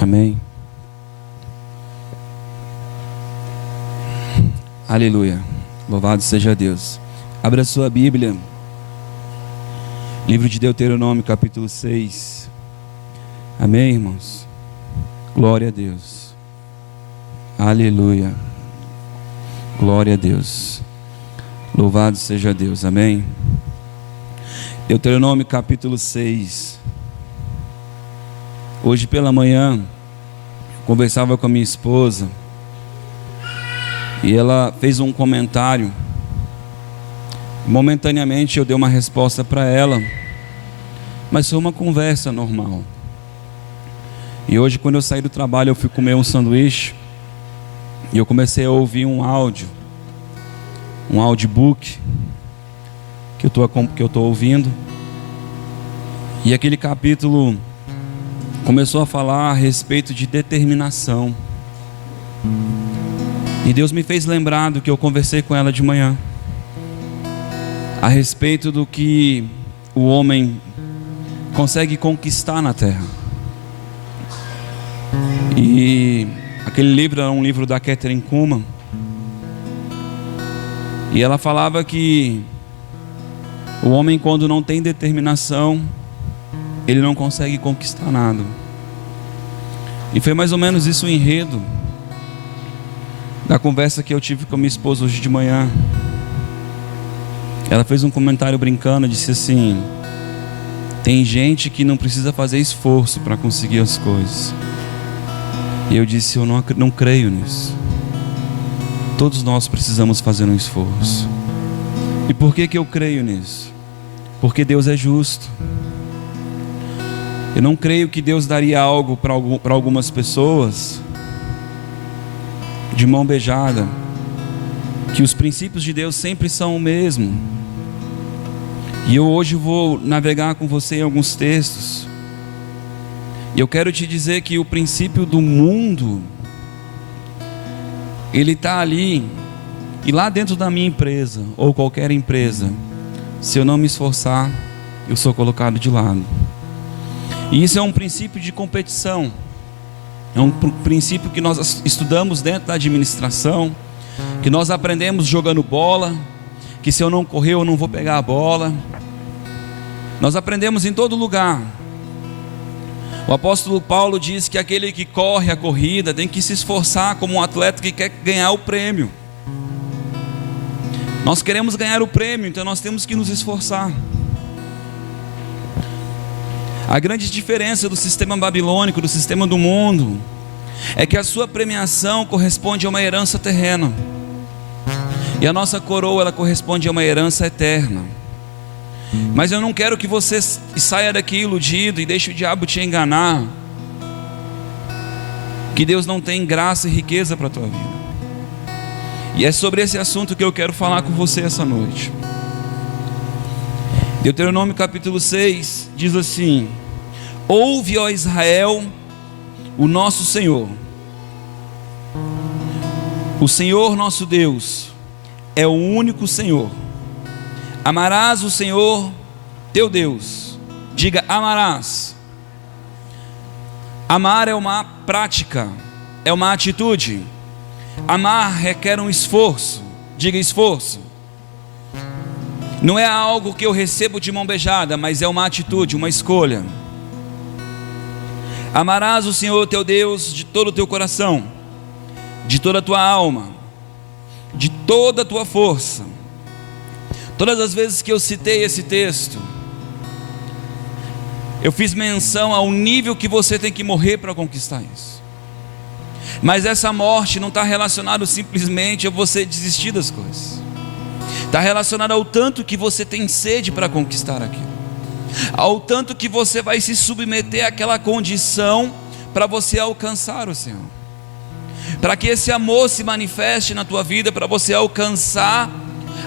Amém. Aleluia. Louvado seja Deus. Abra sua Bíblia. Livro de Deuteronômio, capítulo 6. Amém, irmãos? Glória a Deus. Aleluia. Glória a Deus. Louvado seja Deus. Amém. Deuteronômio, capítulo 6. Hoje pela manhã, conversava com a minha esposa e ela fez um comentário. Momentaneamente eu dei uma resposta para ela, mas foi uma conversa normal. E hoje, quando eu saí do trabalho, eu fui comer um sanduíche e eu comecei a ouvir um audiobook que eu estou ouvindo, e aquele capítulo começou a falar a respeito de determinação. E Deus me fez lembrar do que eu conversei com ela de manhã, a respeito do que o homem consegue conquistar na terra. E aquele livro era um livro da Kathryn Kuhlman, e ela falava que o homem, quando não tem determinação, ele não consegue conquistar nada. E foi mais ou menos isso o enredo da conversa que eu tive com a minha esposa hoje de manhã. Ela fez um comentário brincando, disse assim: tem gente que não precisa fazer esforço para conseguir as coisas. E eu disse: eu não creio nisso. Todos nós precisamos fazer um esforço. E por que eu creio nisso? Porque Deus é justo. Eu não creio que Deus daria algo para algumas pessoas de mão beijada, que os princípios de Deus sempre são o mesmo. E eu hoje vou navegar com você em alguns textos, e eu quero te dizer que o princípio do mundo, ele está ali, e lá dentro da minha empresa, ou qualquer empresa, se eu não me esforçar, eu sou colocado de lado. E isso é um princípio de competição, é um princípio que nós estudamos dentro da administração, que nós aprendemos jogando bola, que se eu não correr eu não vou pegar a bola. Nós aprendemos em todo lugar. O apóstolo Paulo diz que aquele que corre a corrida tem que se esforçar como um atleta que quer ganhar o prêmio. Nós queremos ganhar o prêmio, então nós temos que nos esforçar. A grande diferença do sistema babilônico, do sistema do mundo, é que a sua premiação corresponde a uma herança terrena, e a nossa coroa, ela corresponde a uma herança eterna. Mas eu não quero que você saia daqui iludido e deixe o diabo te enganar, que Deus não tem graça e riqueza para a tua vida. E é sobre esse assunto que eu quero falar com você essa noite. Deuteronômio capítulo 6 diz assim: ouve, ó Israel, o nosso Senhor, o Senhor nosso Deus é o único Senhor. Amarás o Senhor teu Deus. Diga: amarás. Amar é uma prática, é uma atitude. Amar requer um esforço. Diga: esforço. Não é algo que eu recebo de mão beijada, mas é uma atitude, uma escolha. Amarás o Senhor teu Deus de todo o teu coração, de toda a tua alma, de toda a tua força. Todas as vezes que eu citei esse texto, eu fiz menção ao nível que você tem que morrer para conquistar isso. Mas essa morte não está relacionada simplesmente a você desistir das coisas. Está relacionado ao tanto que você tem sede para conquistar aquilo, ao tanto que você vai se submeter àquela condição para você alcançar o Senhor, para que esse amor se manifeste na tua vida, para você alcançar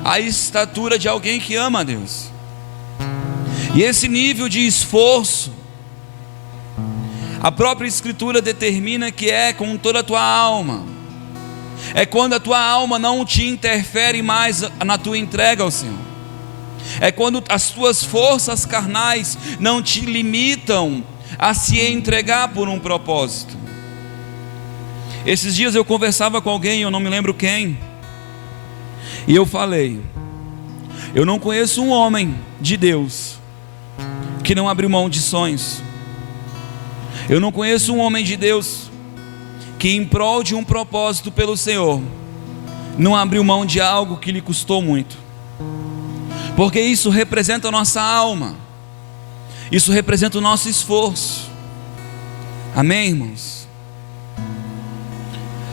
a estatura de alguém que ama a Deus. E esse nível de esforço, a própria Escritura determina que é com toda a tua alma. É quando a tua alma não te interfere mais na tua entrega ao Senhor. É quando as tuas forças carnais não te limitam a se entregar por um propósito. Esses dias eu conversava com alguém, eu não me lembro quem, e eu falei: eu não conheço um homem de Deus que não abriu mão de sonhos. Eu não conheço um homem de Deus que, em prol de um propósito pelo Senhor, não abriu mão de algo que lhe custou muito, porque isso representa a nossa alma, isso representa o nosso esforço. Amém, irmãos?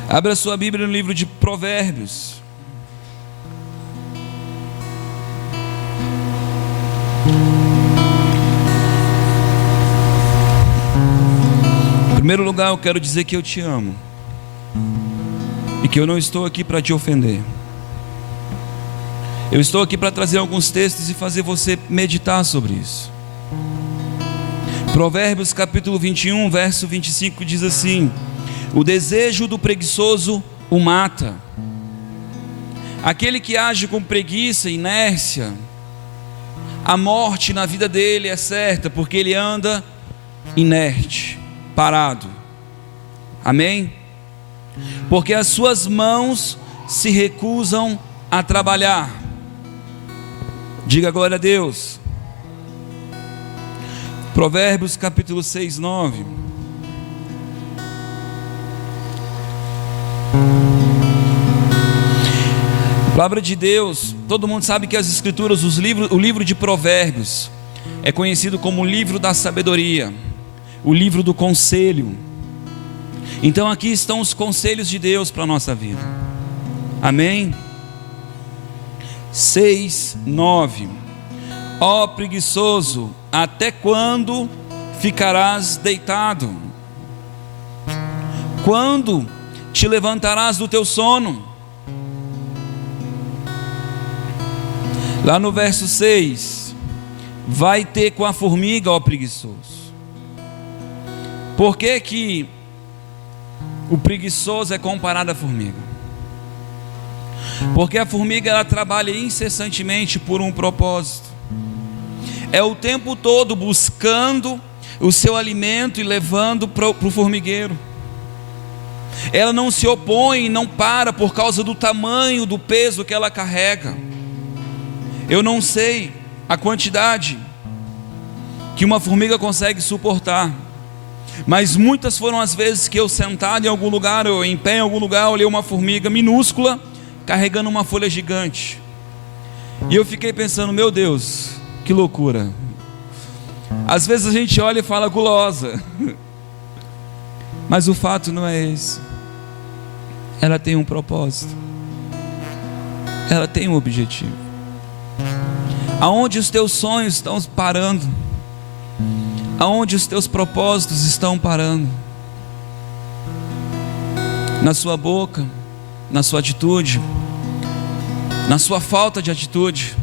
Abra sua Bíblia no livro de Provérbios. Em primeiro lugar, eu quero dizer que eu te amo e que eu não estou aqui para te ofender. Eu estou aqui para trazer alguns textos e fazer você meditar sobre isso. Provérbios capítulo 21, verso 25 diz assim: o desejo do preguiçoso o mata. Aquele que age com preguiça e inércia, a morte na vida dele é certa, porque ele anda inerte, parado. Amém? Porque as suas mãos se recusam a trabalhar. Diga glória a Deus. Provérbios capítulo 6, 9. A palavra de Deus, todo mundo sabe que as escrituras, o livro de Provérbios é conhecido como o livro da sabedoria, o livro do conselho. Então aqui estão os conselhos de Deus para a nossa vida. Amém? 6, 9. Ó preguiçoso, até quando ficarás deitado? Quando te levantarás do teu sono? Lá no verso 6, vai ter com a formiga, ó preguiçoso. Por que que o preguiçoso é comparado à formiga? Porque a formiga, ela trabalha incessantemente por um propósito. É o tempo todo buscando o seu alimento e levando para o formigueiro. Ela não se opõe, não para por causa do tamanho, do peso que ela carrega. Eu não sei a quantidade que uma formiga consegue suportar, mas muitas foram as vezes que eu sentado em algum lugar, ou em pé em algum lugar, olhei uma formiga minúscula carregando uma folha gigante, e eu fiquei pensando: meu Deus, que loucura. Às vezes a gente olha e fala gulosa, mas o fato não é esse. Ela tem um propósito, ela tem um objetivo. Aonde os teus sonhos estão parando? Aonde os teus propósitos estão parando? Na sua boca, na sua atitude, na sua falta de atitude.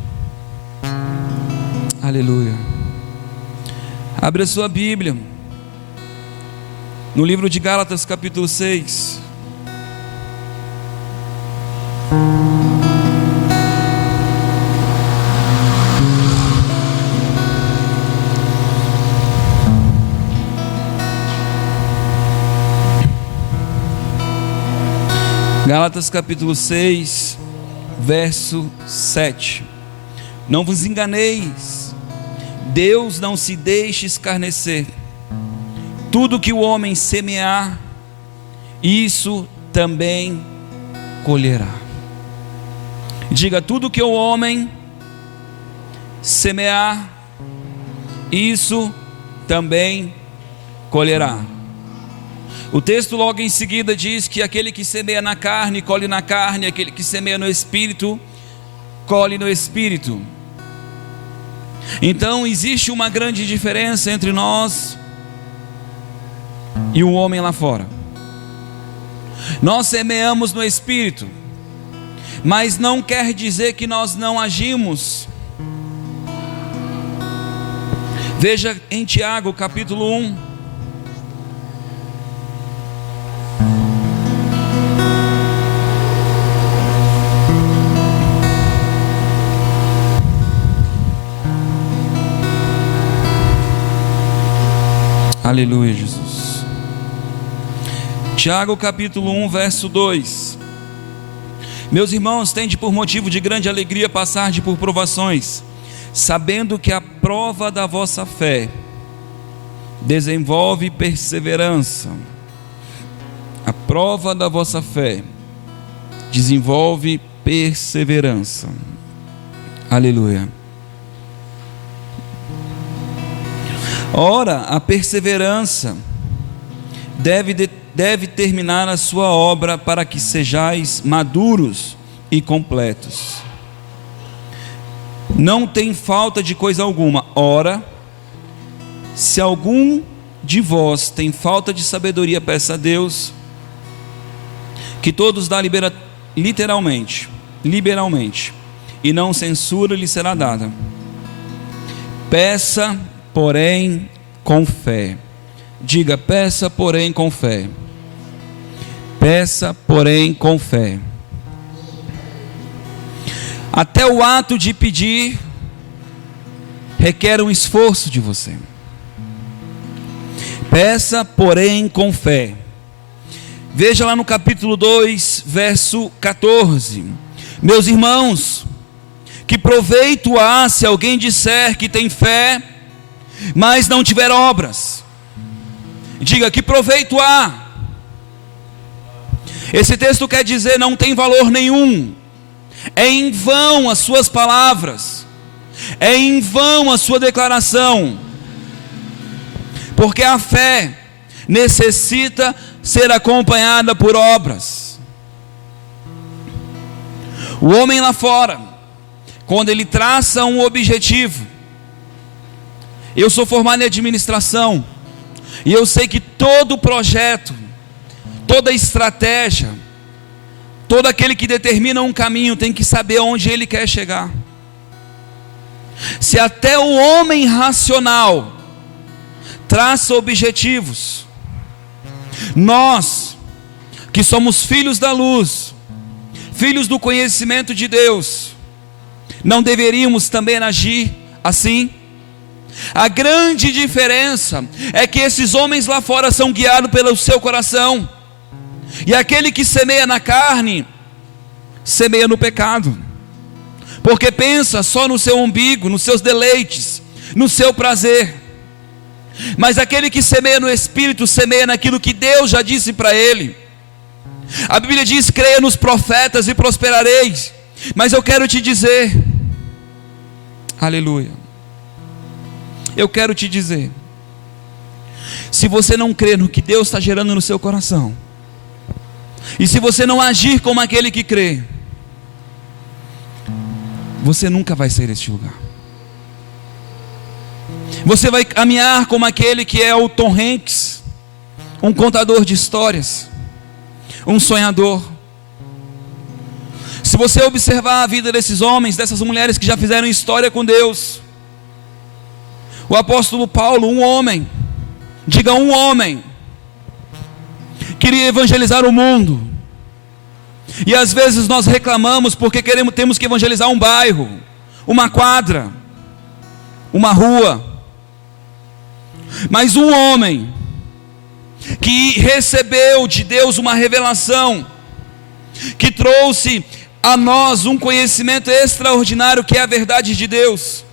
Aleluia. Abre a sua Bíblia no livro de Gálatas capítulo 6. Gálatas capítulo 6, verso 7. Não vos enganeis, Deus não se deixe escarnecer. Tudo que o homem semear, isso também colherá. Diga: tudo que o homem semear, isso também colherá. O texto logo em seguida diz que aquele que semeia na carne, colhe na carne; aquele que semeia no Espírito, colhe no Espírito. Então existe uma grande diferença entre nós e o homem lá fora. Nós semeamos no Espírito, mas não quer dizer que nós não agimos. Veja em Tiago capítulo 1. Aleluia, Jesus. Tiago capítulo 1, verso 2. Meus irmãos, tende por motivo de grande alegria passar por provações, sabendo que a prova da vossa fé desenvolve perseverança. A prova da vossa fé desenvolve perseverança. Aleluia. Ora, a perseverança deve terminar a sua obra, para que sejais maduros e completos. Não tem falta de coisa alguma. Ora, se algum de vós tem falta de sabedoria, peça a Deus, que todos dá liberalmente, e não censura, lhe será dada. Peça, porém, com fé. Diga: peça, porém, com fé. Peça, porém, com fé. Até o ato de pedir requer um esforço de você. Peça, porém, com fé. Veja lá no capítulo 2, verso 14. Meus irmãos, que proveito há se alguém disser que tem fé, mas não tiver obras? Diga: que proveito há? Esse texto quer dizer, não tem valor nenhum. É em vão as suas palavras, é em vão a sua declaração, porque a fé necessita ser acompanhada por obras. O homem lá fora, quando ele traça um objetivo, eu sou formado em administração, e eu sei que todo projeto, toda estratégia, todo aquele que determina um caminho tem que saber onde ele quer chegar. Se até o homem racional traça objetivos, nós que somos filhos da luz, filhos do conhecimento de Deus, não deveríamos também agir assim? A grande diferença é que esses homens lá fora são guiados pelo seu coração, e aquele que semeia na carne, semeia no pecado, porque pensa só no seu umbigo, nos seus deleites, no seu prazer. Mas aquele que semeia no Espírito, semeia naquilo que Deus já disse para ele. A Bíblia diz: creia nos profetas e prosperareis. Mas eu quero te dizer, aleluia, eu quero te dizer, se você não crer no que Deus está gerando no seu coração, e se você não agir como aquele que crê, você nunca vai sair deste lugar. Você vai caminhar como aquele que é o Tom Hanks, um contador de histórias, um sonhador. Se você observar a vida desses homens, dessas mulheres que já fizeram história com Deus, o apóstolo Paulo, um homem, diga um homem, queria evangelizar o mundo, e às vezes nós reclamamos porque temos que evangelizar um bairro, uma quadra, uma rua. Mas um homem que recebeu de Deus uma revelação, que trouxe a nós um conhecimento extraordinário, que é a verdade de Deus,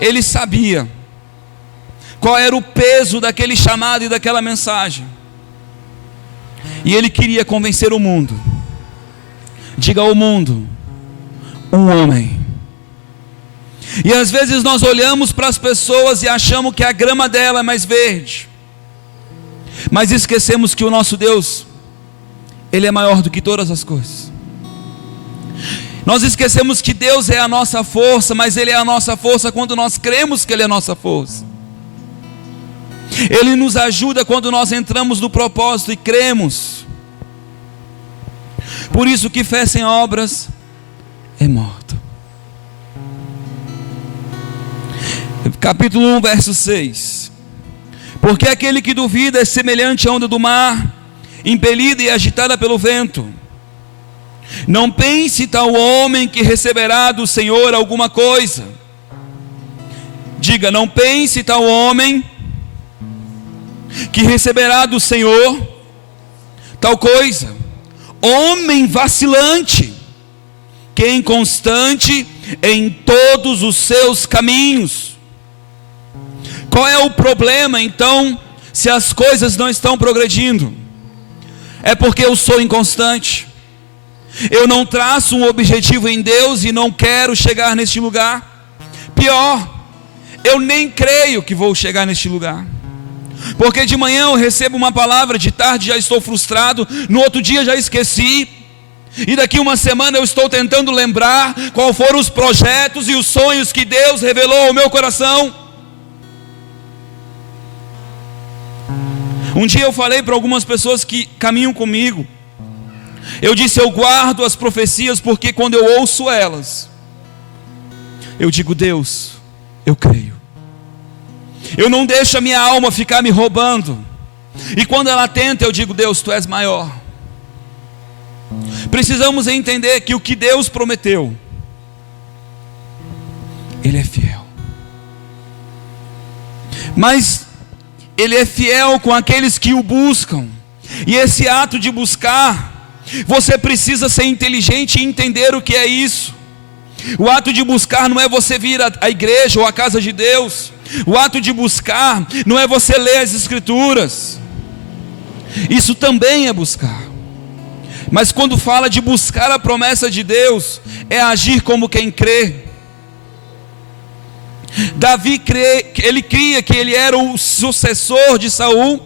ele sabia qual era o peso daquele chamado e daquela mensagem, e ele queria convencer o mundo. Diga ao mundo: um homem. E às vezes nós olhamos para as pessoas e achamos que a grama dela é mais verde, mas esquecemos que o nosso Deus, Ele é maior do que todas as coisas. Nós esquecemos que Deus é a nossa força, mas Ele é a nossa força quando nós cremos que Ele é a nossa força. Ele nos ajuda quando nós entramos no propósito e cremos. Por isso que fé sem obras é morta. Capítulo 1, verso 6. Porque aquele que duvida é semelhante à onda do mar, impelida e agitada pelo vento. Não pense tal homem que receberá do Senhor alguma coisa. Diga: não pense tal homem que receberá do Senhor tal coisa. Homem vacilante, que é inconstante em todos os seus caminhos. Qual é o problema então, se as coisas não estão progredindo? É porque eu sou inconstante. Eu não traço um objetivo em Deus e não quero chegar neste lugar. Pior, eu nem creio que vou chegar neste lugar. Porque de manhã eu recebo uma palavra, de tarde já estou frustrado, no outro dia já esqueci, e daqui uma semana eu estou tentando lembrar qual foram os projetos e os sonhos que Deus revelou ao meu coração. Um dia eu falei para algumas pessoas que caminham comigo, eu disse: eu guardo as profecias, porque quando eu ouço elas, eu digo: Deus, eu creio. Eu não deixo a minha alma ficar me roubando. E quando ela tenta, eu digo: Deus, tu és maior. Precisamos entender que o que Deus prometeu, Ele é fiel. Mas Ele é fiel com aqueles que o buscam. E esse ato de buscar, você precisa ser inteligente e entender o que é isso. O ato de buscar não é você vir à igreja ou à casa de Deus. O ato de buscar não é você ler as Escrituras. Isso também é buscar. Mas quando fala de buscar a promessa de Deus, é agir como quem crê. Davi crê, ele cria que ele era o sucessor de Saul,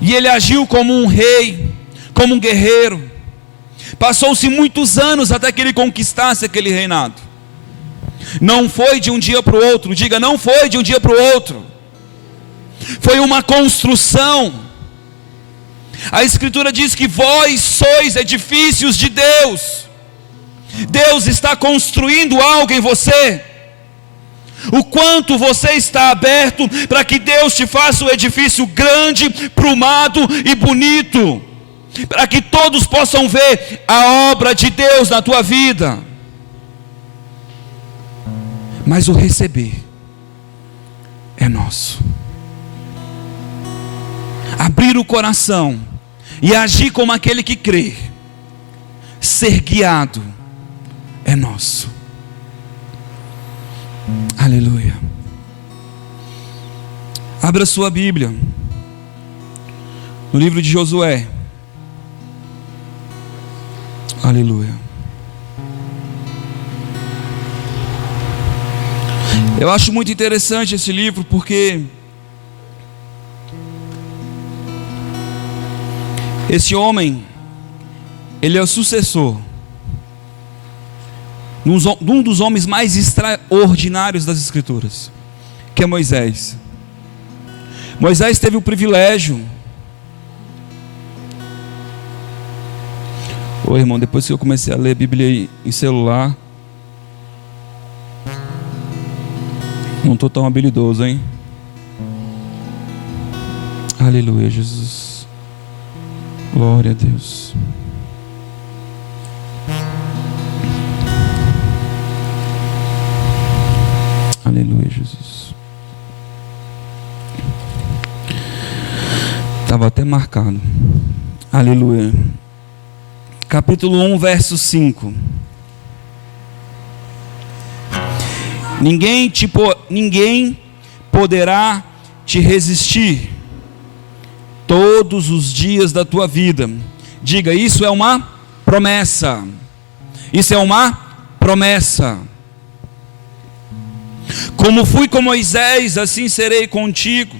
e ele agiu como um rei, como um guerreiro. Passou-se muitos anos até que ele conquistasse aquele reinado. Não foi de um dia para o outro. Diga: não foi de um dia para o outro. Foi uma construção. A Escritura diz que vós sois edifícios de Deus. Deus está construindo algo em você. O quanto você está aberto para que Deus te faça um edifício grande, prumado e bonito, para que todos possam ver a obra de Deus na tua vida. Mas o receber é nosso. Abrir o coração e agir como aquele que crê, ser guiado, é nosso. Aleluia. Abra sua Bíblia no livro de Josué. Aleluia. Eu acho muito interessante esse livro, porque esse homem, ele é o sucessor de um dos homens mais extraordinários das Escrituras, que é Moisés. Moisés teve o privilégio. Ô irmão, depois que eu comecei a ler a Bíblia em celular, não estou tão habilidoso, hein? Aleluia, Jesus. Glória a Deus. Aleluia, Jesus. Estava até marcado. Aleluia. Capítulo 1, verso 5. Ninguém poderá te resistir todos os dias da tua vida. Diga: isso é uma promessa. Isso é uma promessa. Como fui com Moisés, assim serei contigo.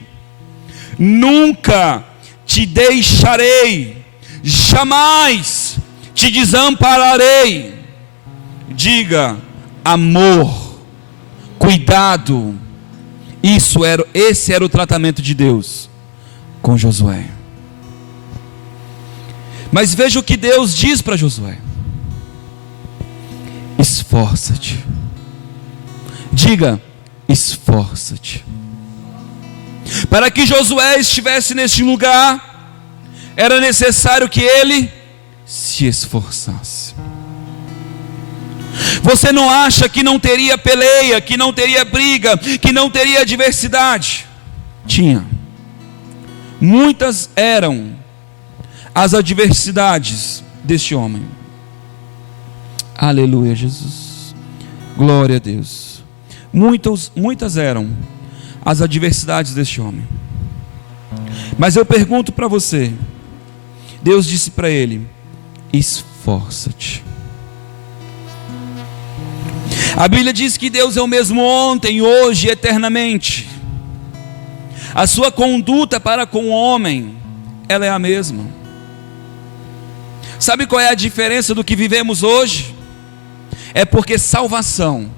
Nunca te deixarei, jamais te desampararei. Diga: amor, cuidado. Esse era o tratamento de Deus com Josué. Mas veja o que Deus diz para Josué: esforça-te. Diga: esforça-te. Para que Josué estivesse neste lugar, era necessário que ele se esforçasse. Você não acha que não teria peleia, que não teria briga, que não teria adversidade? Tinha. Muitas eram as adversidades deste homem. Aleluia, Jesus. Glória a Deus. Muitas eram as adversidades deste homem. Mas eu pergunto para você, Deus disse para ele: esforça-te. A Bíblia diz que Deus é o mesmo ontem, hoje e eternamente. A sua conduta para com o homem, ela é a mesma. Sabe qual é a diferença do que vivemos hoje? É porque salvação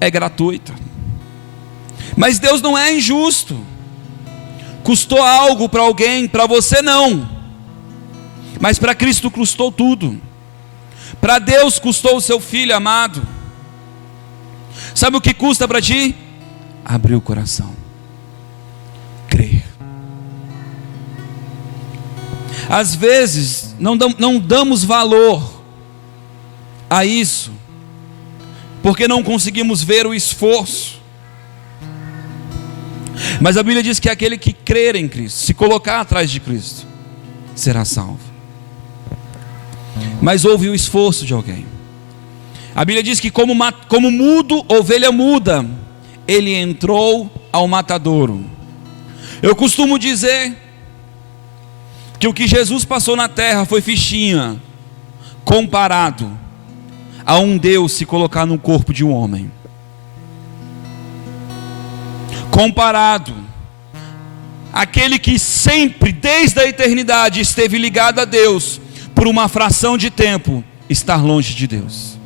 é gratuita. Mas Deus não é injusto. Custou algo para alguém, para você não. Mas para Cristo custou tudo. Para Deus custou o seu Filho amado. Sabe o que custa para ti? Abrir o coração, crer. Às vezes não damos valor a isso, porque não conseguimos ver o esforço. Mas a Bíblia diz que aquele que crer em Cristo, se colocar atrás de Cristo, será salvo. Mas houve o esforço de alguém. A Bíblia diz que como mudo, ovelha muda, ele entrou ao matadouro. Eu costumo dizer que o que Jesus passou na terra foi fichinha, comparado a um Deus se colocar no corpo de um homem. Comparado àquele que sempre, desde a eternidade, esteve ligado a Deus, por uma fração de tempo, estar longe de Deus.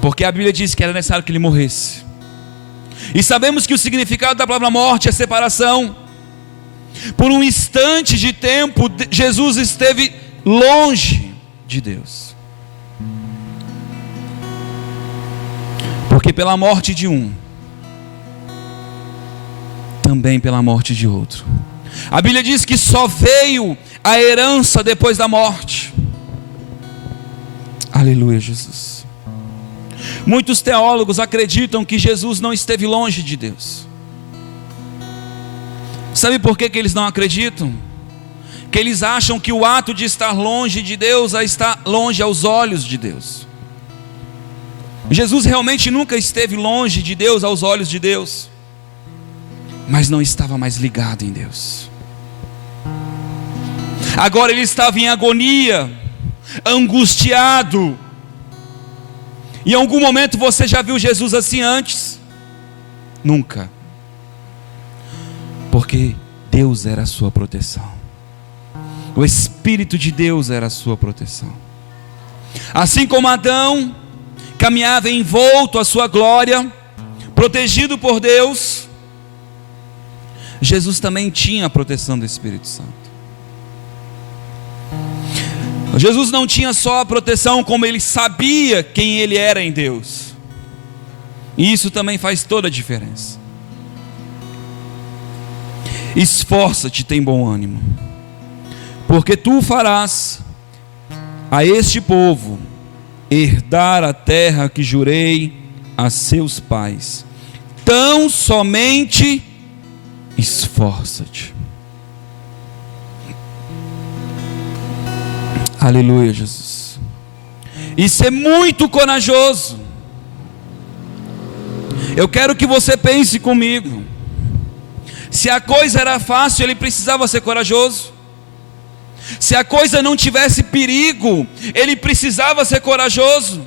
Porque a Bíblia diz que era necessário que ele morresse. E sabemos que o significado da palavra morte é separação. Por um instante de tempo, Jesus esteve longe de Deus. Porque pela morte de um, também pela morte de outro. A Bíblia diz que só veio a herança depois da morte. Aleluia, Jesus. Muitos teólogos acreditam que Jesus não esteve longe de Deus. Sabe por que eles não acreditam? Que eles acham que o ato de estar longe de Deus é estar longe aos olhos de Deus. Jesus realmente nunca esteve longe de Deus, aos olhos de Deus, mas não estava mais ligado em Deus. Agora ele estava em agonia, angustiado. Em algum momento você já viu Jesus assim antes? Nunca. Porque Deus era a sua proteção. O Espírito de Deus era a sua proteção. Assim como Adão caminhava envolto à sua glória, protegido por Deus, Jesus também tinha a proteção do Espírito Santo. Jesus não tinha só a proteção, como ele sabia quem ele era em Deus. E isso também faz toda a diferença. Esforça-te, tem bom ânimo, porque tu farás a este povo herdar a terra que jurei a seus pais. Tão somente esforça-te. Aleluia, Jesus. E ser muito corajoso. Eu quero que você pense comigo. Se a coisa era fácil, ele precisava ser corajoso. Se a coisa não tivesse perigo, ele precisava ser corajoso.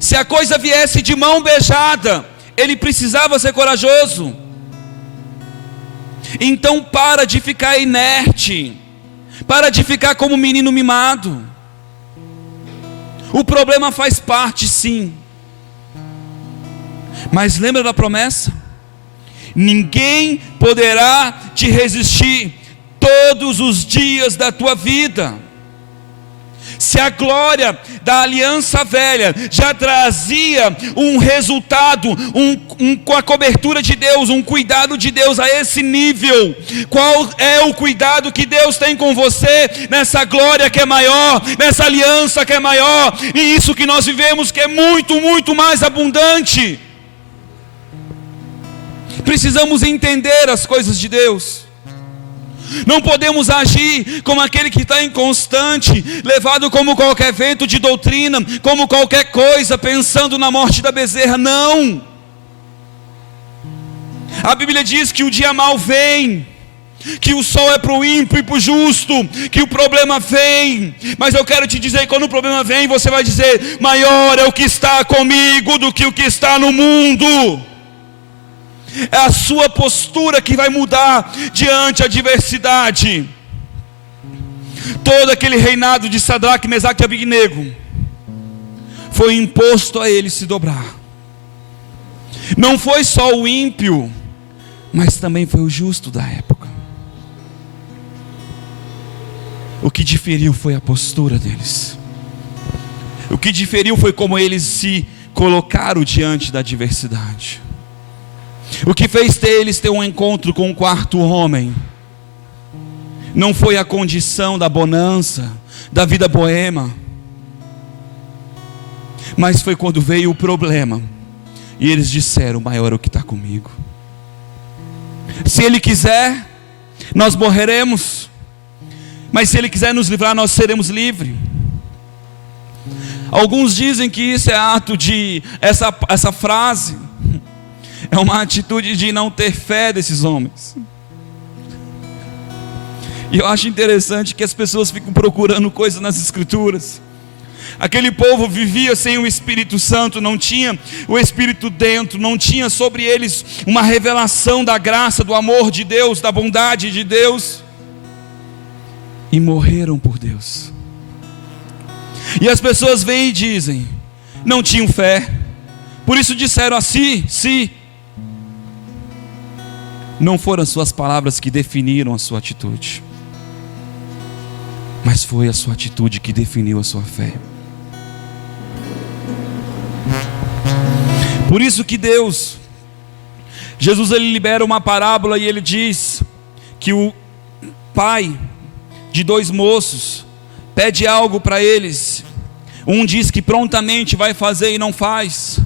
Se a coisa viesse de mão beijada, ele precisava ser corajoso. Então para de ficar inerte. Para de ficar como um menino mimado. O problema faz parte, sim. Mas lembra da promessa? Ninguém poderá te resistir todos os dias da tua vida. Se a glória da aliança velha já trazia um resultado, com a cobertura de Deus, um cuidado de Deus a esse nível, qual é o cuidado que Deus tem com você nessa glória que é maior, nessa aliança que é maior, e isso que nós vivemos que é muito, muito mais abundante? Precisamos entender as coisas de Deus. Não podemos agir como aquele que está inconstante, levado como qualquer vento de doutrina, como qualquer coisa, pensando na morte da bezerra. Não. A Bíblia diz que o dia mau vem, que o sol é para o ímpio e para o justo, que o problema vem. Mas eu quero te dizer, quando o problema vem, você vai dizer: maior é o que está comigo do que o que está no mundo. É a sua postura que vai mudar diante da adversidade. Todo aquele reinado de Sadraque, Mesaque e Abednego foi imposto a ele se dobrar. Não foi só o ímpio, mas também foi o justo da época. O que diferiu foi a postura deles. O que diferiu foi como eles se colocaram diante da adversidade. O que fez eles ter um encontro com o quarto homem não foi a condição da bonança, da vida boema, mas foi quando veio o problema e eles disseram: maior é o que está comigo. Se Ele quiser, nós morreremos, mas se Ele quiser nos livrar, nós seremos livres. Alguns dizem que isso é ato de, essa frase é uma atitude de não ter fé desses homens. E eu acho interessante que as pessoas ficam procurando coisas nas Escrituras. Aquele povo vivia sem o Espírito Santo, não tinha o Espírito dentro, não tinha sobre eles uma revelação da graça, do amor de Deus, da bondade de Deus, e morreram por Deus. E as pessoas vêm e dizem: não tinham fé, por isso disseram assim, sim. Não foram as suas palavras que definiram a sua atitude, mas foi a sua atitude que definiu a sua fé. Por isso que Jesus ele libera uma parábola e ele diz que o pai de 2 moços pede algo para eles. Um diz que prontamente vai fazer e não faz,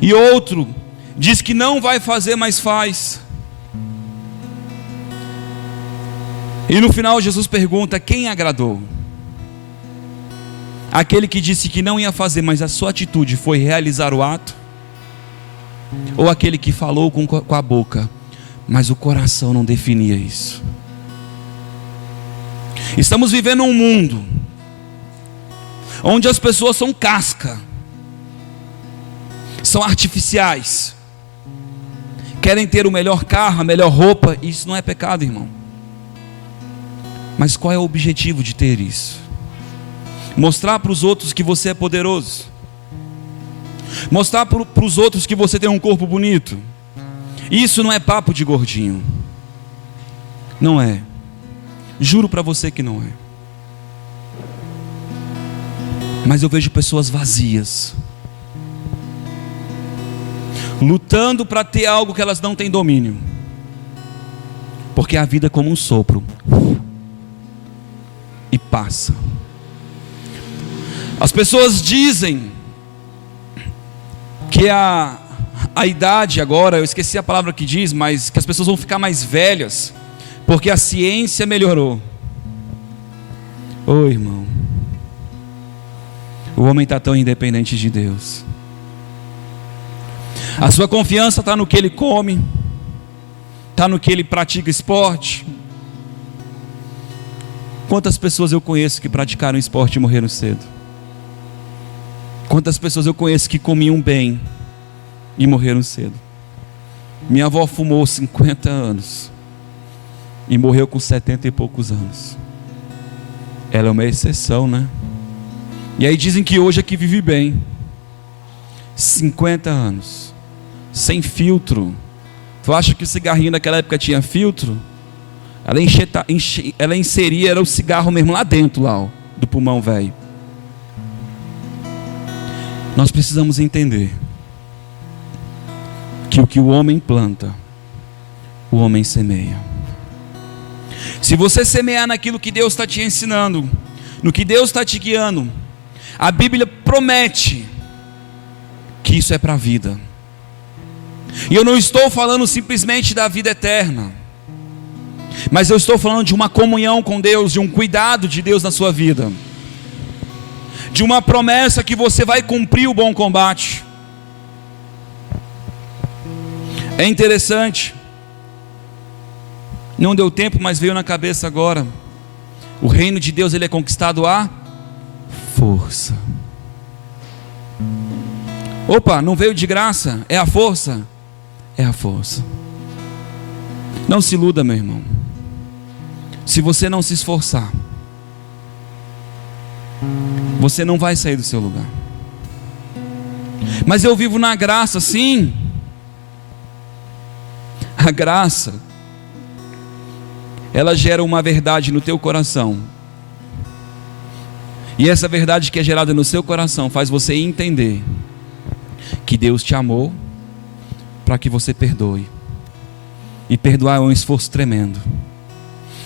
e outro diz que não vai fazer, mas faz. E no final Jesus pergunta: quem agradou? Aquele que disse que não ia fazer, mas a sua atitude foi realizar o ato? Ou aquele que falou com a boca, mas o coração não definia isso? Estamos vivendo um mundo onde as pessoas são casca, são artificiais, querem ter o melhor carro, a melhor roupa. Isso não é pecado, irmão. Mas qual é o objetivo de ter isso? Mostrar para os outros que você é poderoso, mostrar para os outros que você tem um corpo bonito. Isso não é papo de gordinho, não é. Juro para você que não é. Mas eu vejo pessoas vazias, lutando para ter algo que elas não têm domínio, porque a vida é como um sopro e passa. As pessoas dizem que a idade agora, eu esqueci a palavra que diz, mas que as pessoas vão ficar mais velhas porque a ciência melhorou. Ô irmão, o homem está tão independente de Deus. A sua confiança está no que ele come, está no que ele pratica esporte. Quantas pessoas eu conheço que praticaram esporte e morreram cedo? Quantas pessoas eu conheço que comiam bem e morreram cedo? Minha avó fumou 50 anos e morreu com 70 e poucos anos. Ela é uma exceção, né? E aí dizem que hoje é que vive bem. 50 anos, sem filtro. Tu acha que o cigarrinho naquela época tinha filtro? Ela inseria era o cigarro mesmo lá dentro do pulmão velho. Nós precisamos entender que o que o homem planta, o homem semeia. Se você semear naquilo que Deus está te ensinando, no que Deus está te guiando, a Bíblia promete que isso é para a vida. E eu não estou falando simplesmente da vida eterna, mas eu estou falando de uma comunhão com Deus, de um cuidado de Deus na sua vida, de uma promessa que você vai cumprir o bom combate. É interessante, não deu tempo, mas veio na cabeça agora. O reino de Deus, ele é conquistado à força. Opa, não veio de graça, é a força? É a força. Não se iluda, meu irmão. Se você não se esforçar, você não vai sair do seu lugar. Mas eu vivo na graça, sim. A graça, ela gera uma verdade no teu coração. E essa verdade que é gerada no seu coração faz você entender que Deus te amou para que você perdoe. E perdoar é um esforço tremendo.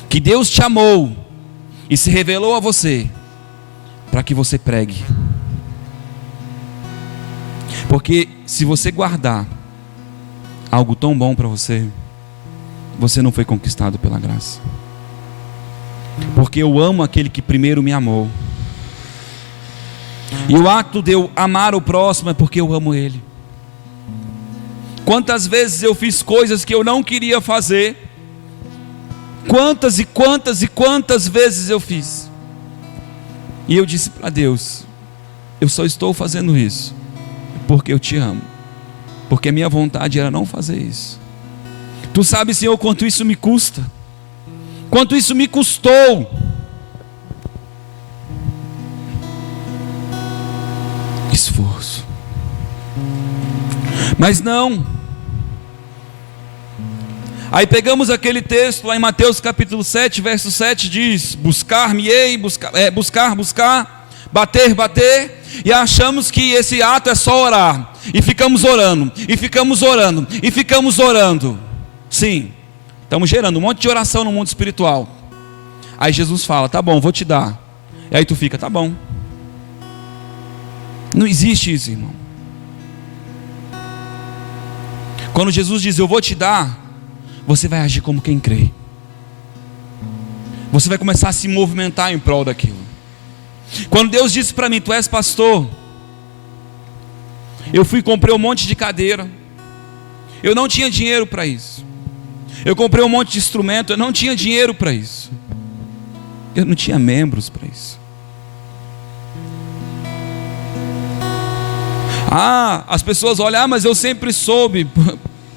Que Deus te amou e se revelou a você para que você pregue. Porque se você guardar algo tão bom para você, você não foi conquistado pela graça. Porque eu amo aquele que primeiro me amou. E o ato de eu amar o próximo é porque eu amo ele. Quantas vezes eu fiz coisas que eu não queria fazer? Quantas e quantas e quantas vezes eu fiz? E eu disse para Deus: eu só estou fazendo isso porque eu te amo, porque a minha vontade era não fazer isso. Tu sabes, Senhor, quanto isso me custa, quanto isso me custou. Esforço. Mas não. Aí pegamos aquele texto lá em Mateus capítulo 7, verso 7, diz: buscar-me-ei, buscar, bater, bater. E achamos que esse ato é só orar. E ficamos orando, e ficamos orando, e ficamos orando. Sim, estamos gerando um monte de oração no mundo espiritual. Aí Jesus fala: tá bom, vou te dar. E aí tu fica: tá bom. Não existe isso, irmão. Quando Jesus diz: eu vou te dar, você vai agir como quem crê. Você vai começar a se movimentar em prol daquilo. Quando Deus disse para mim: tu és pastor, eu fui e comprei um monte de cadeira. Eu não tinha dinheiro para isso. Eu comprei um monte de instrumento. Eu não tinha dinheiro para isso. Eu não tinha membros para isso. As pessoas olham: mas eu sempre soube.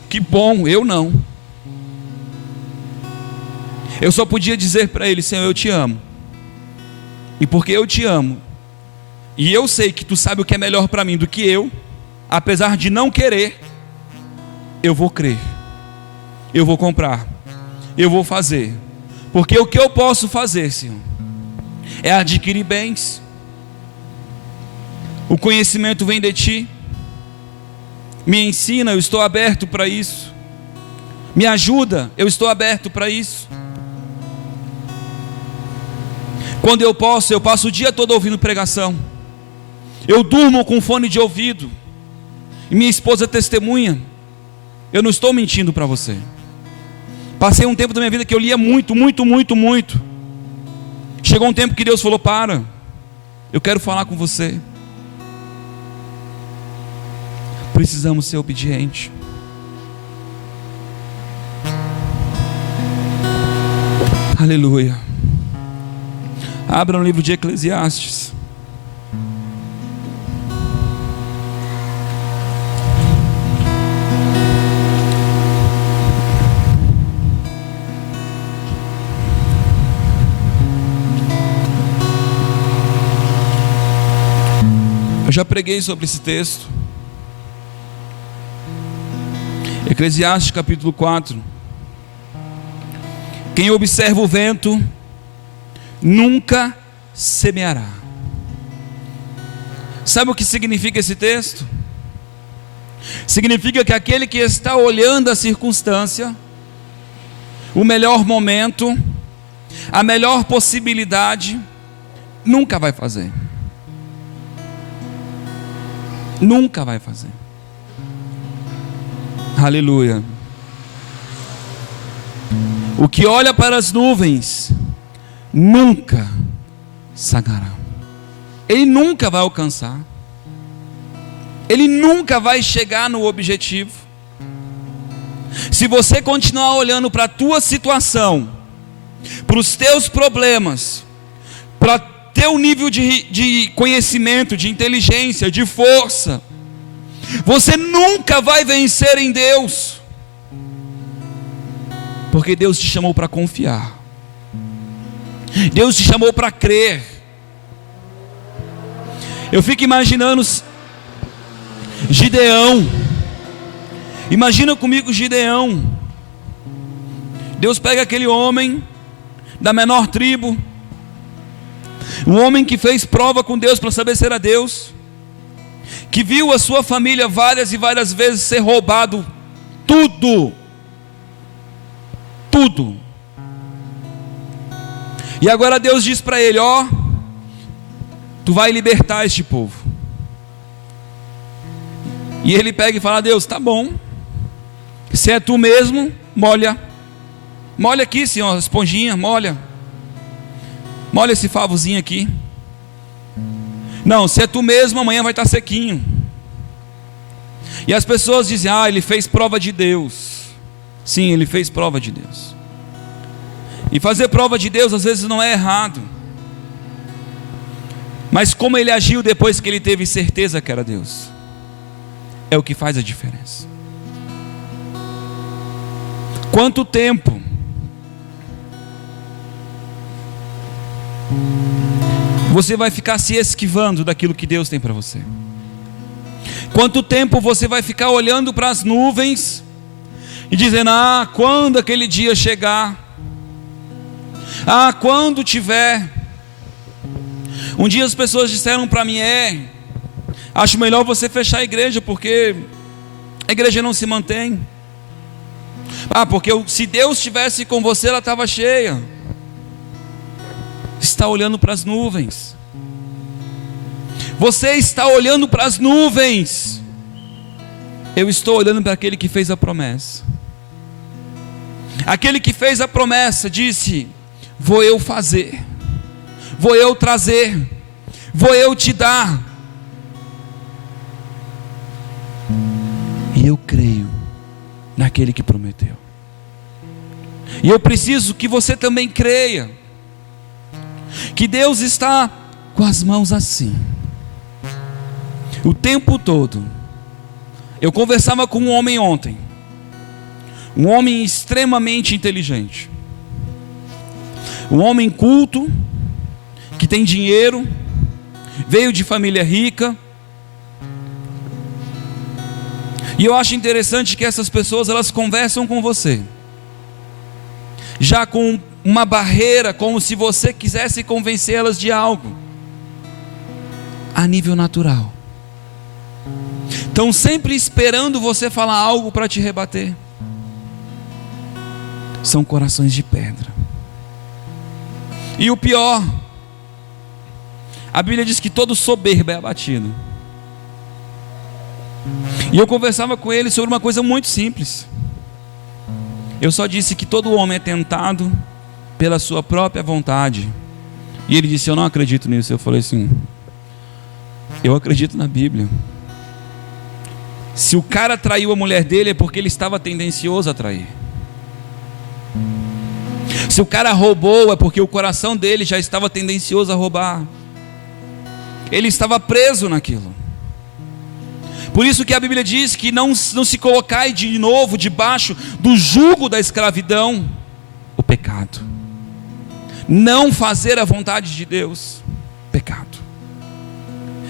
Que bom, eu não. Eu só podia dizer para ele: Senhor, eu te amo. E porque eu te amo, e eu sei que tu sabe o que é melhor para mim do que eu, apesar de não querer, eu vou crer, eu vou comprar, eu vou fazer. Porque o que eu posso fazer, Senhor, é adquirir bens. O conhecimento vem de ti. Me ensina, eu estou aberto para isso. Me ajuda, eu estou aberto para isso. Quando eu posso, eu passo o dia todo ouvindo pregação. Eu durmo com fone de ouvido. E minha esposa testemunha. Eu não estou mentindo para você. Passei um tempo da minha vida que eu lia muito. Chegou um tempo que Deus falou: para, eu quero falar com você. Precisamos ser obedientes. Aleluia. Abra no livro de Eclesiastes. Eu já preguei sobre esse texto. Eclesiastes capítulo 4. Quem observa o vento nunca semeará. Sabe o que significa esse texto? Significa que aquele que está olhando a circunstância, o melhor momento, a melhor possibilidade, nunca vai fazer. Nunca vai fazer. Aleluia. O que olha para as nuvens nunca sagrará. Ele nunca vai alcançar. Ele nunca vai chegar no objetivo. Se você continuar olhando para a tua situação, para os teus problemas, para teu nível de conhecimento, de inteligência, de força, você nunca vai vencer em Deus. Porque Deus te chamou para confiar. Deus te chamou para crer. Eu fico imaginando Gideão. Imagina comigo Gideão. Deus pega aquele homem da menor tribo, um homem que fez prova com Deus para saber se era Deus, que viu a sua família várias e várias vezes ser roubado tudo. E agora Deus diz para ele: ó, tu vai libertar este povo. E ele pega e fala: Deus, tá bom, se é tu mesmo, molha aqui, Senhor, esponjinha, molha esse favozinho aqui. Não, se é tu mesmo, amanhã vai estar sequinho. E as pessoas dizem: ah, ele fez prova de Deus. Sim, ele fez prova de Deus. E fazer prova de Deus às vezes não é errado, mas como ele agiu depois que ele teve certeza que era Deus, é o que faz a diferença. Quanto tempo você vai ficar se esquivando daquilo que Deus tem para você? Quanto tempo você vai ficar olhando para as nuvens e dizendo: ah, quando aquele dia chegar, ah, quando tiver. Um dia as pessoas disseram para mim: acho melhor você fechar a igreja, porque a igreja não se mantém. Ah, porque se Deus estivesse com você, ela estava cheia. Está olhando para as nuvens. Você está olhando para as nuvens. Eu estou olhando para aquele que fez a promessa. Aquele que fez a promessa disse: vou eu fazer, vou eu trazer, vou eu te dar. E eu creio naquele que prometeu. E eu preciso que você também creia que Deus está com as mãos assim o tempo todo. Eu conversava com um homem ontem, um homem extremamente inteligente, um homem culto, que tem dinheiro, veio de família rica. E eu acho interessante que essas pessoas, elas conversam com você já com uma barreira, como se você quisesse convencê-las de algo a nível natural. Estão sempre esperando você falar algo para te rebater. São corações de pedra. E o pior, a Bíblia diz que todo soberbo é abatido. E eu conversava com ele sobre uma coisa muito simples. Eu só disse que todo homem é tentado pela sua própria vontade. E ele disse: eu não acredito nisso. Eu falei assim: eu acredito na Bíblia. Se o cara traiu a mulher dele, é porque ele estava tendencioso a trair. Se o cara roubou, é porque o coração dele já estava tendencioso a roubar. Ele estava preso naquilo. Por isso que a Bíblia diz que não se colocai de novo debaixo do jugo da escravidão, o pecado. Não fazer a vontade de Deus, pecado.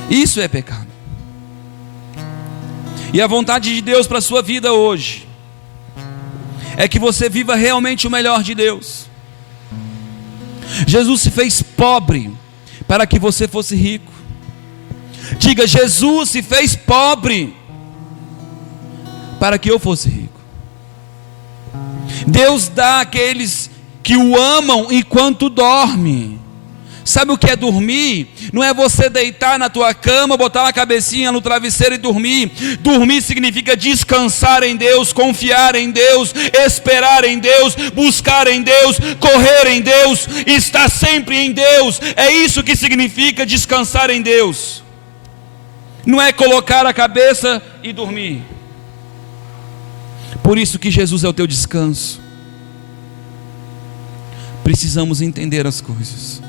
Isso é pecado. E a vontade de Deus para a sua vida hoje é que você viva realmente o melhor de Deus. Jesus se fez pobre para que você fosse rico. Diga: Jesus se fez pobre para que eu fosse rico. Deus dá àqueles que o amam enquanto dorme. Sabe o que é dormir? Não é você deitar na tua cama, botar a cabecinha no travesseiro e dormir. Dormir significa descansar em Deus, confiar em Deus, esperar em Deus, buscar em Deus, correr em Deus, estar sempre em Deus. É isso que significa descansar em Deus. Não é colocar a cabeça e dormir. Por isso que Jesus é o teu descanso. Precisamos entender as coisas.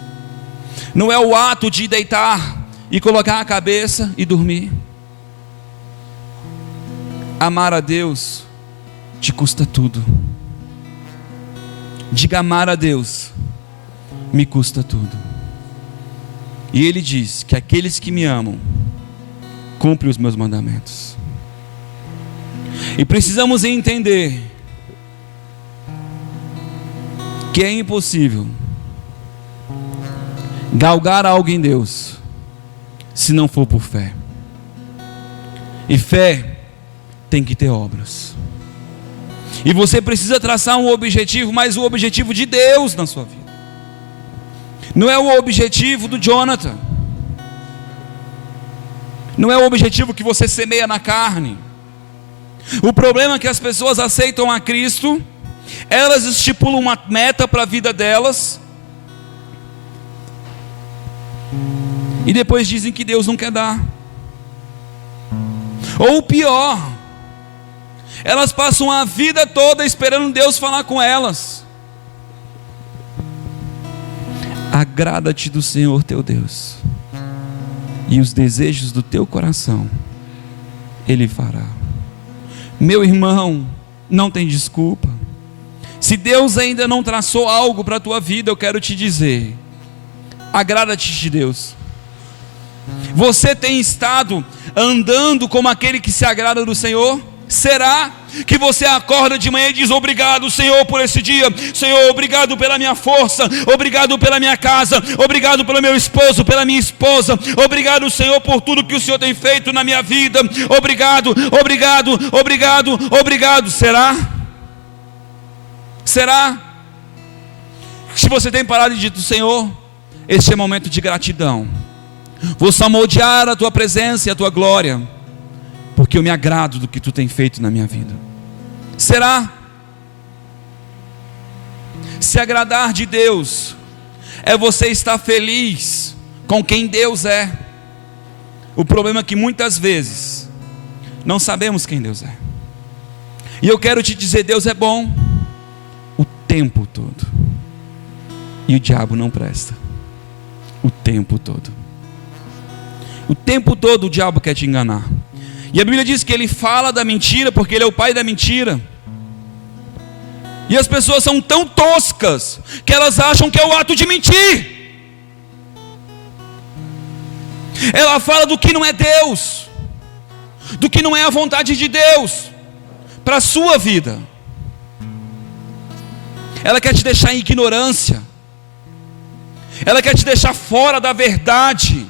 Não é o ato de deitar e colocar a cabeça e dormir. Amar a Deus te custa tudo. Diga: amar a Deus me custa tudo. E Ele diz que aqueles que me amam cumprem os meus mandamentos. E precisamos entender que é impossível galgar algo em Deus se não for por fé. E fé tem que ter obras. E você precisa traçar um objetivo, mas o objetivo de Deus na sua vida. Não é o objetivo do Jonathan. Não é o objetivo que você semeia na carne. O problema é que as pessoas aceitam a Cristo, elas estipulam uma meta para a vida delas, e depois dizem que Deus não quer dar. Ou pior, elas passam a vida toda esperando Deus falar com elas. Agrada-te do Senhor teu Deus, e os desejos do teu coração Ele fará. Meu irmão, não tem desculpa. Se Deus ainda não traçou algo para a tua vida, eu quero te dizer: agrada-te de Deus. Você tem estado andando como aquele que se agrada do Senhor? Será que você acorda de manhã e diz: obrigado, Senhor, por esse dia, Senhor, obrigado pela minha força, obrigado pela minha casa, obrigado pelo meu esposo, pela minha esposa, obrigado, Senhor, por tudo que o Senhor tem feito na minha vida, obrigado, obrigado, obrigado, obrigado? Será? Será? Se você tem parado e dito: Senhor, este é momento de gratidão, vou salmodiar a tua presença e a tua glória, porque eu me agrado do que tu tem feito na minha vida. Será? Se agradar de Deus é você estar feliz com quem Deus é. O problema é que muitas vezes não sabemos quem Deus é. E eu quero te dizer: Deus é bom o tempo todo, e o diabo não presta o tempo todo. O tempo todo o diabo quer te enganar. E a Bíblia diz que ele fala da mentira porque ele é o pai da mentira. E as pessoas são tão toscas que elas acham que é o ato de mentir. Ela fala do que não é Deus, do que não é a vontade de Deus para a sua vida. Ela quer te deixar em ignorância. Ela quer te deixar fora da verdade.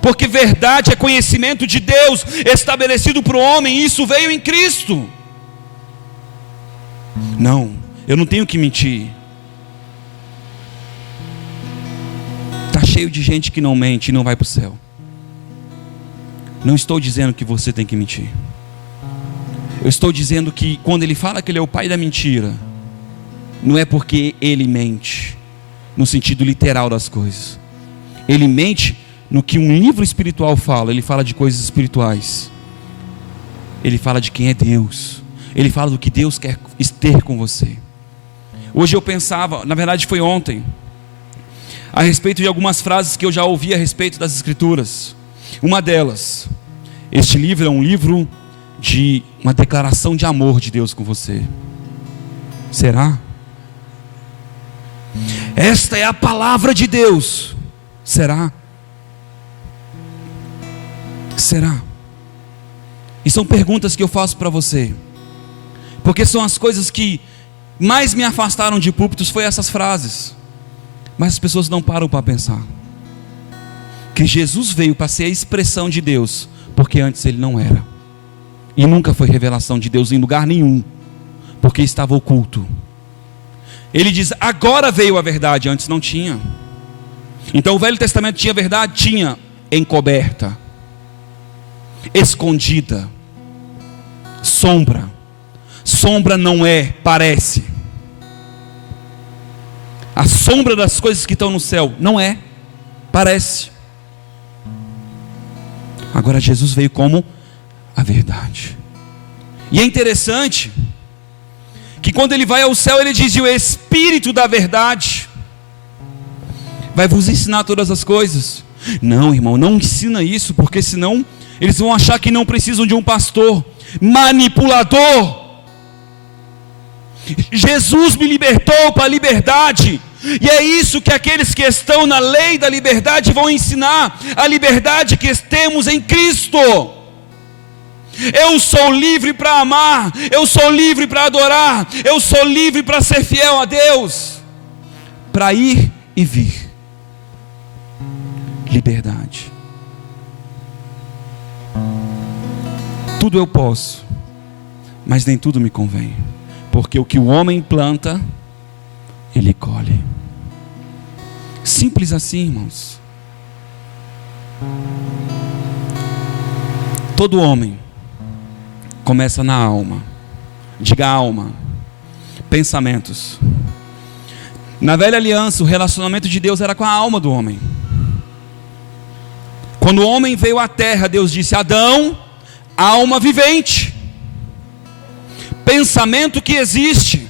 Porque verdade é conhecimento de Deus estabelecido para o homem, e isso veio em Cristo. Não, eu não tenho que mentir. Está cheio de gente que não mente e não vai para o céu. Não estou dizendo que você tem que mentir. Eu estou dizendo que quando ele fala que ele é o pai da mentira, não é porque ele mente no sentido literal das coisas. Ele mente no que um livro espiritual fala. Ele fala de coisas espirituais. Ele fala de quem é Deus. Ele fala do que Deus quer ter com você. Hoje eu pensava, na verdade foi ontem, a respeito de algumas frases que eu já ouvi a respeito das Escrituras. Uma delas: este livro é um livro de uma declaração de amor de Deus com você. Será? Esta é a palavra de Deus. Será? Será? E são perguntas que eu faço para você, porque são as coisas que mais me afastaram de púlpitos, foi essas frases. Mas as pessoas não param para pensar que Jesus veio para ser a expressão de Deus, porque antes ele não era, e nunca foi revelação de Deus em lugar nenhum, porque estava oculto. Ele diz: agora veio a verdade, antes não tinha. Então o Velho Testamento tinha verdade? Tinha, encoberta, escondida, sombra. Sombra não é, parece. A sombra das coisas que estão no céu não é, parece. Agora Jesus veio como a verdade. E é interessante que quando ele vai ao céu, ele diz: o Espírito da verdade vai vos ensinar todas as coisas. Não, irmão, não ensina isso, porque senão eles vão achar que não precisam de um pastor manipulador. Jesus me libertou para a liberdade, e é isso que aqueles que estão na lei da liberdade vão ensinar: a liberdade que temos em Cristo. Eu sou livre para amar, eu sou livre para adorar, eu sou livre para ser fiel a Deus, para ir e vir. Liberdade. Tudo eu posso, mas nem tudo me convém, porque o que o homem planta, ele colhe. Simples assim, irmãos. Todo homem começa na alma. Diga alma. Pensamentos. Na velha aliança, o relacionamento de Deus era com a alma do homem. Quando o homem veio à terra, Deus disse: Adão, alma vivente, pensamento que existe.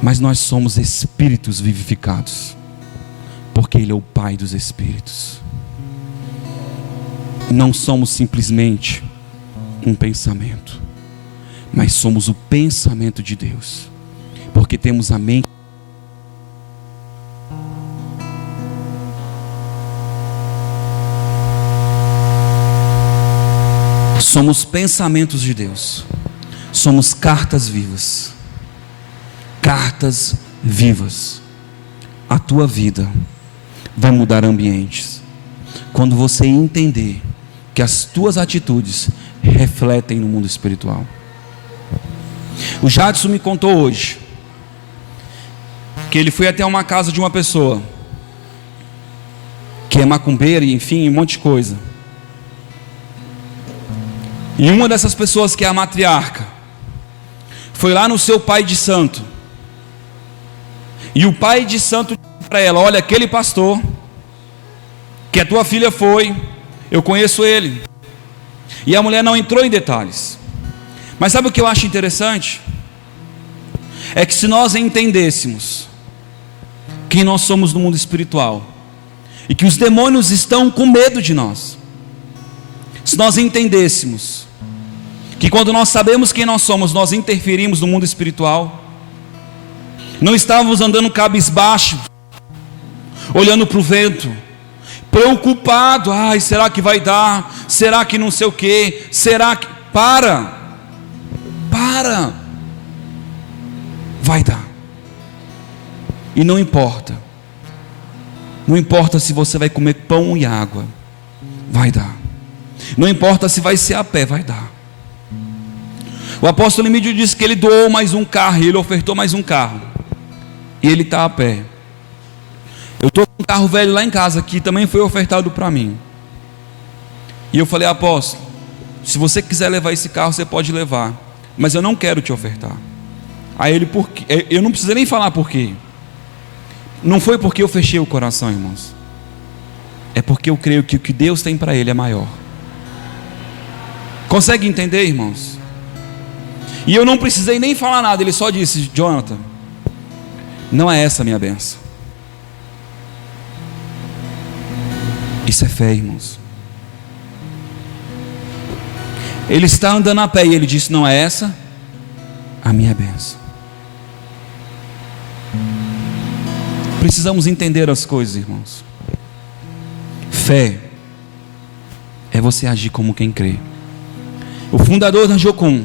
Mas nós somos espíritos vivificados, porque Ele é o Pai dos espíritos. Não somos simplesmente um pensamento, mas somos o pensamento de Deus, porque temos a mente. Somos pensamentos de Deus, somos cartas vivas. Cartas vivas. A tua vida vai mudar ambientes quando você entender que as tuas atitudes refletem no mundo espiritual. O Jadson me contou hoje que ele foi até uma casa de uma pessoa que é macumbeira, enfim, um monte de coisa. E uma dessas pessoas, que é a matriarca, foi lá no seu pai de santo, e o pai de santo disse para ela: olha, aquele pastor que a tua filha foi, eu conheço ele. E a mulher não entrou em detalhes. Mas sabe o que eu acho interessante? É que se nós entendêssemos quem nós somos no mundo espiritual, e que os demônios estão com medo de nós, se nós entendêssemos que quando nós sabemos quem nós somos, nós interferimos no mundo espiritual, não estávamos andando cabisbaixo, olhando para o vento, preocupado: ai, será que vai dar? Será que não sei o que? Será que... Para, vai dar. E não importa se você vai comer pão e água, vai dar. Não importa se vai ser a pé, vai dar. O apóstolo Emílio disse que ele doou mais um carro, e ele ofertou mais um carro, e ele está a pé. Eu estou com um carro velho lá em casa, que também foi ofertado para mim. E eu falei: apóstolo, se você quiser levar esse carro, você pode levar, mas eu não quero te ofertar. Aí ele: por quê? Eu não precisei nem falar por quê. Não foi porque eu fechei o coração, irmãos, é porque eu creio que o que Deus tem para ele é maior. Consegue entender, irmãos? E eu não precisei nem falar nada, ele só disse: Jonathan, não é essa a minha bênção. Isso é fé, irmãos. Ele está andando a pé e ele disse: não é essa a minha bênção. Precisamos entender as coisas, irmãos. Fé é você agir como quem crê. O fundador da Jocum,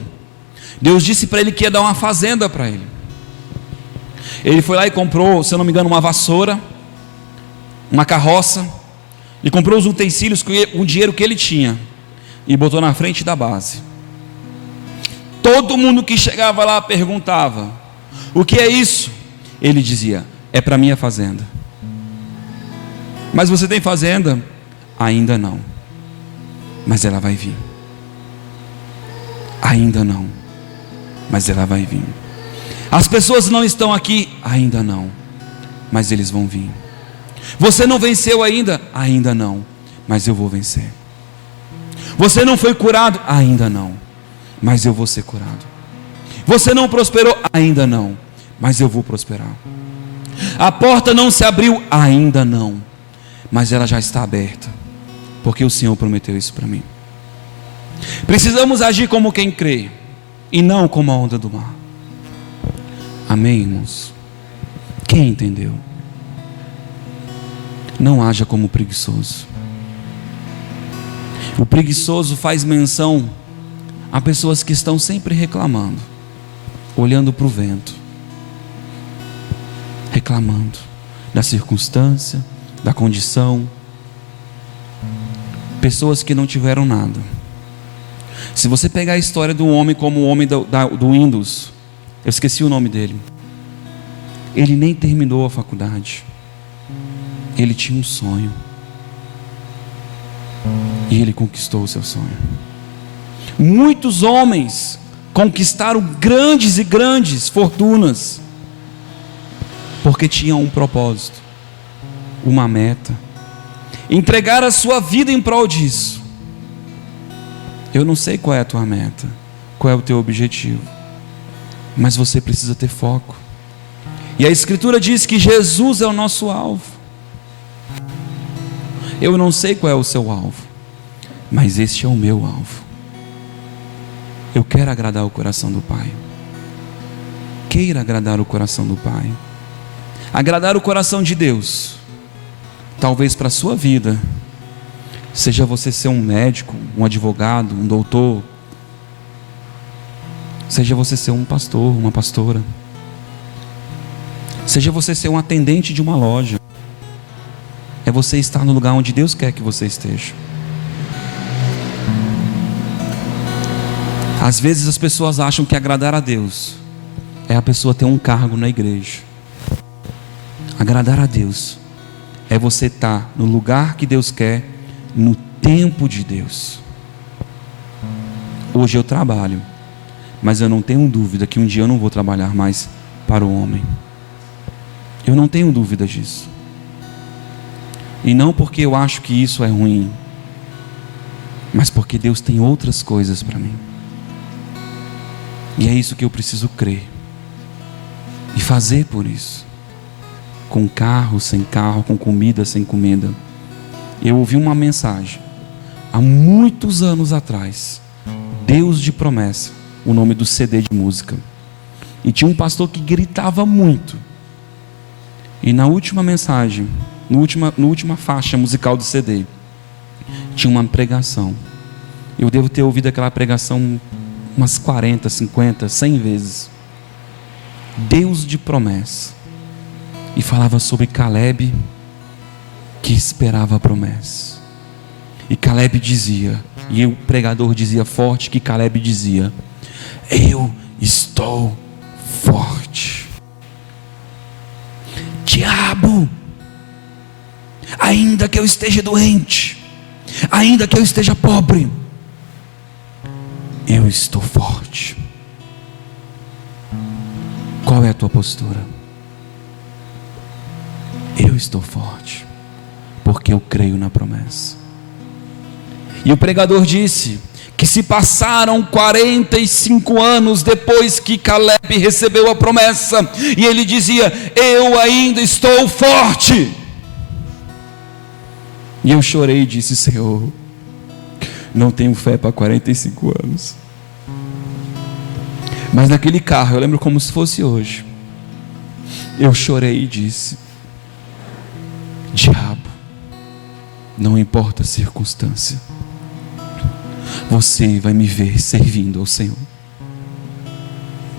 Deus disse para ele que ia dar uma fazenda para ele. Ele foi lá e comprou, se eu não me engano, uma vassoura, uma carroça, e comprou os utensílios com o dinheiro que ele tinha, e botou na frente da base. Todo mundo que chegava lá perguntava: o que é isso? Ele dizia: é para minha fazenda. Mas você tem fazenda? Ainda não. Mas ela vai vir. Ainda não. Mas ela vai vir. As pessoas não estão aqui? Ainda não. Mas eles vão vir. Você não venceu ainda? Ainda não. Mas eu vou vencer. Você não foi curado? Ainda não. Mas eu vou ser curado. Você não prosperou? Ainda não. Mas eu vou prosperar. A porta não se abriu? Ainda não. Mas ela já está aberta. Porque o Senhor prometeu isso para mim. Precisamos agir como quem crê. E não como a onda do mar. Amém, irmãos? Quem entendeu? Não haja como preguiçoso. O preguiçoso faz menção a pessoas que estão sempre reclamando, olhando para o vento, reclamando da circunstância, da condição. Pessoas que não tiveram nada. Se você pegar a história do homem como o homem do Windows, eu esqueci o nome dele. Ele nem terminou a faculdade. Ele tinha um sonho. E ele conquistou o seu sonho. Muitos homens conquistaram grandes e grandes fortunas, porque tinham um propósito, uma meta. Entregaram a sua vida em prol disso. Eu não sei qual é a tua meta, qual é o teu objetivo, mas você precisa ter foco. E a Escritura diz que Jesus é o nosso alvo. Eu não sei qual é o seu alvo, mas este é o meu alvo. Eu quero agradar o coração do Pai. Queira agradar o coração do Pai. Agradar o coração de Deus. Talvez para a sua vida seja você ser um médico, um advogado, um doutor. Seja você ser um pastor, uma pastora. Seja você ser um atendente de uma loja. É você estar no lugar onde Deus quer que você esteja. Às vezes as pessoas acham que agradar a Deus é a pessoa ter um cargo na igreja. Agradar a Deus é você estar no lugar que Deus quer, no tempo de Deus. Hoje eu trabalho, mas eu não tenho dúvida que um dia eu não vou trabalhar mais para o homem. Eu não tenho dúvida disso. E não porque eu acho que isso é ruim, mas porque Deus tem outras coisas para mim. E é isso que eu preciso crer e fazer por isso. Com carro, sem carro, com comida, sem comida. Eu ouvi uma mensagem há muitos anos atrás, Deus de Promessa, o nome do CD de música. E tinha um pastor que gritava muito. E na última mensagem, na última faixa musical do CD, tinha uma pregação. Eu devo ter ouvido aquela pregação umas 40, 50, 100 vezes. Deus de promessa. E falava sobre Caleb, que esperava a promessa. E Caleb dizia, e o pregador dizia forte, que Caleb dizia: eu estou forte. Diabo, ainda que eu esteja doente, ainda que eu esteja pobre, eu estou forte. Qual é a tua postura? Eu estou forte, porque eu creio na promessa. E o pregador disse que se passaram 45 anos depois que Caleb recebeu a promessa, e ele dizia: eu ainda estou forte. E eu chorei e disse: Senhor, não tenho fé para 45 anos. Mas naquele carro, eu lembro como se fosse hoje, eu chorei e disse: diabo, não importa a circunstância, você vai me ver servindo ao Senhor.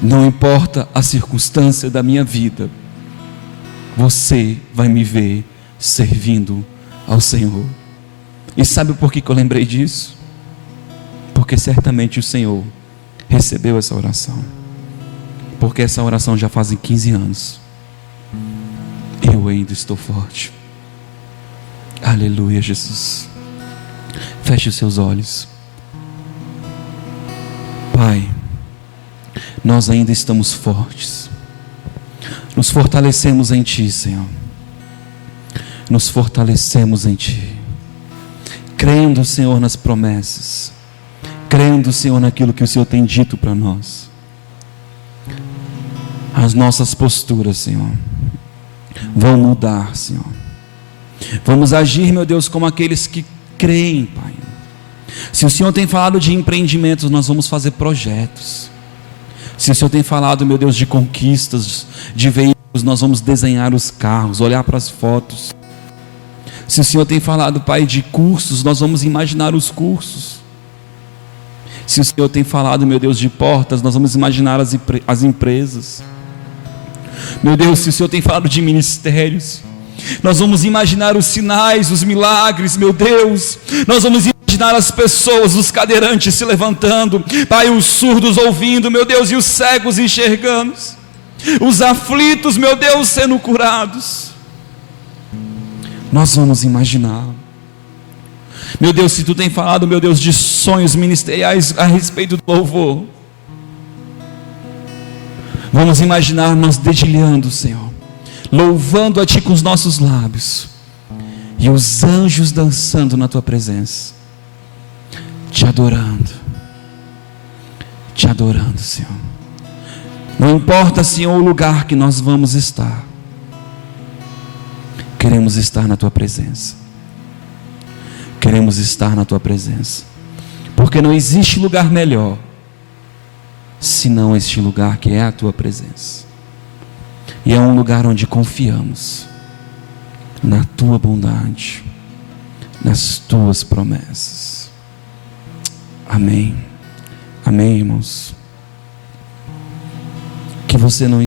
Não importa a circunstância da minha vida, você vai me ver servindo ao Senhor. E sabe por que eu lembrei disso? Porque certamente o Senhor recebeu essa oração. Porque essa oração já fazem 15 anos. ainda estou forte. Aleluia, Jesus. Feche os seus olhos. Pai, nós ainda estamos fortes. Nos fortalecemos em Ti, Senhor. Nos fortalecemos em Ti, crendo, Senhor, nas promessas, crendo, Senhor, naquilo que o Senhor tem dito para nós. As nossas posturas, Senhor, vão mudar, Senhor. Vamos agir, meu Deus, como aqueles que creem, Pai. Se o Senhor tem falado de empreendimentos, nós vamos fazer projetos. Se o Senhor tem falado, meu Deus, de conquistas, de veículos, nós vamos desenhar os carros, olhar para as fotos. Se o Senhor tem falado, Pai, de cursos, nós vamos imaginar os cursos. Se o Senhor tem falado, meu Deus, de portas, nós vamos imaginar as empresas. Meu Deus, se o Senhor tem falado de ministérios, nós vamos imaginar os sinais, os milagres, meu Deus. Nós vamos imaginar as pessoas, os cadeirantes se levantando, Pai, os surdos ouvindo, meu Deus, e os cegos enxergando, os aflitos, meu Deus, sendo curados. Nós vamos imaginar. Meu Deus, se Tu tem falado, meu Deus, de sonhos ministeriais a respeito do louvor, vamos imaginar nós dedilhando, Senhor, louvando a Ti com os nossos lábios, e os anjos dançando na Tua presença, Te adorando, Senhor. Não importa, Senhor, o lugar que nós vamos estar, queremos estar na Tua presença. Queremos estar na Tua presença, porque não existe lugar melhor senão este lugar que é a Tua presença. E é um lugar onde confiamos na Tua bondade, nas Tuas promessas. Amém. Amém, irmãos. Que você não